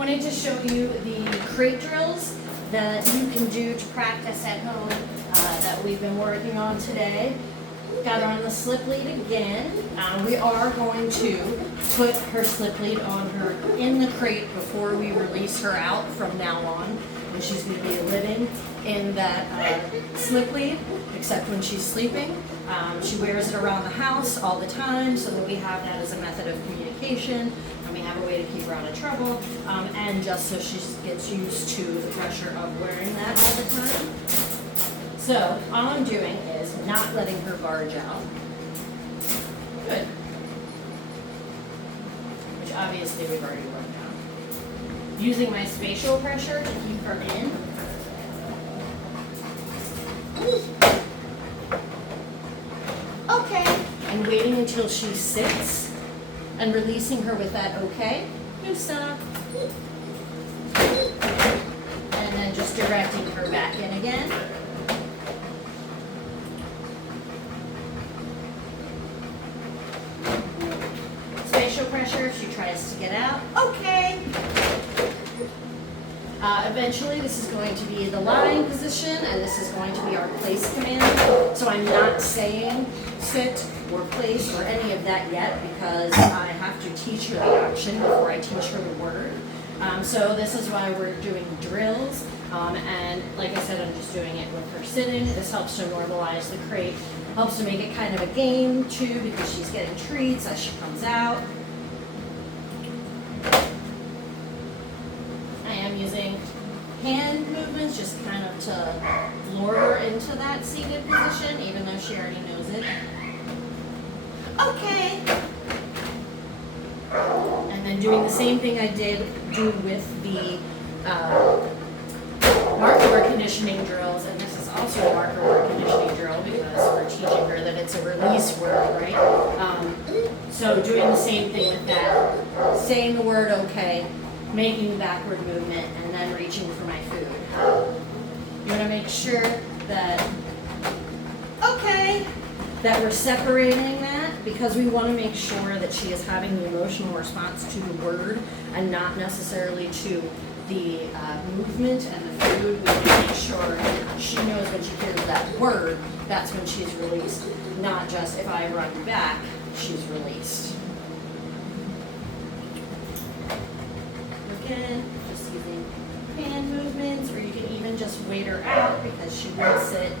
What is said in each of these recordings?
Wanted to show you the crate drills that you can do to practice at home that we've been working on today. Got her on the slip lead again. We are going to put her slip lead on her in the crate before we release her out from now on. And she's going to be living in that slip lead, except when she's sleeping. She wears it around the house all the time so that we have that as a method of communication, and we have a way to keep her out of trouble, and just so she gets used to the pressure of wearing that all the time. So all I'm doing is not letting her barge out. Good. Which obviously we've already worked on. Using my spatial pressure to keep her in. Okay. And waiting until she sits and releasing her with that okay. Noosa. And then just directing her back in again. Spatial pressure if she tries to get out. Okay. Eventually this is going to be the lying position, and this is going to be our place command. So I'm not saying sit or place or any of that yet because I have to teach her the action before I teach her the word. So this is why we're doing drills. And like I said, I'm just doing it with her sitting. This helps to normalize the crate, helps to make it kind of a game too because she's getting treats as she comes out. I am using hand movements just kind of to lure her into that seated position, even though she already knows it. Okay. And then doing the same thing I did do with the marker word conditioning drills, and this is also a marker word conditioning drill because we're teaching her that it's a release word, right? So doing the same thing with that, saying the word okay, making the backward movement, and then reaching for my food. You want to make sure that, okay, that we're separating that because we want to make sure that she is having the emotional response to the word and not necessarily to the movement and the food. We want to make sure she knows when she hears that word, that's when she's released, not just if I run back, she's released. Again, just using hand movements, or you can even just wait her out because she will sit.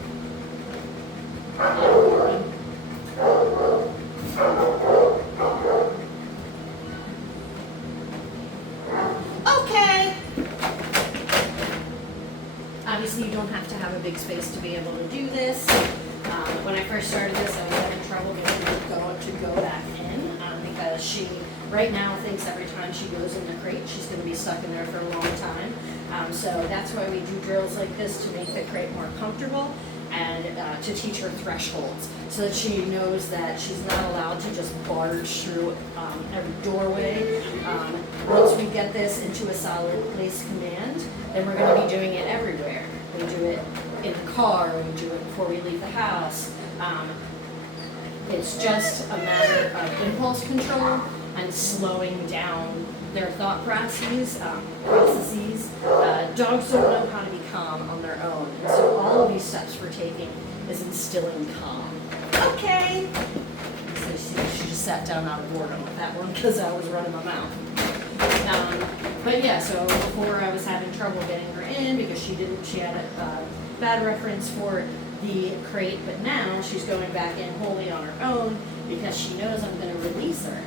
Okay. Obviously, you don't have to have a big space to be able to do this. When I first started this, I was having trouble getting her to go back in because she right now thinks every time she goes in the crate, she's going to be stuck in there for a long time. So that's why we do drills like this to make the crate more comfortable and to teach her thresholds so that she knows that she's not allowed to just barge through every doorway. Once we get this into a solid place command, then we're going to be doing it everywhere. We do it in the car, we do it before we leave the house. It's just a matter of impulse control and slowing down their thought processes. Dogs don't know how to be calm on their own, and so all of these steps we're taking is instilling calm. Okay. So she just sat down out of boredom with that one because I was running my mouth. But yeah, so before I was having trouble getting her in because she had a bad reference for the crate, but now she's going back in wholly on her own because she knows I'm going to release her.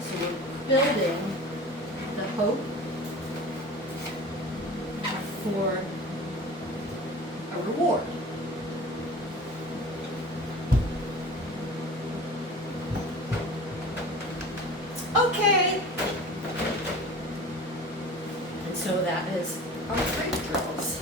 So we're building the hope for a reward. Okay. And so that is our crate drills.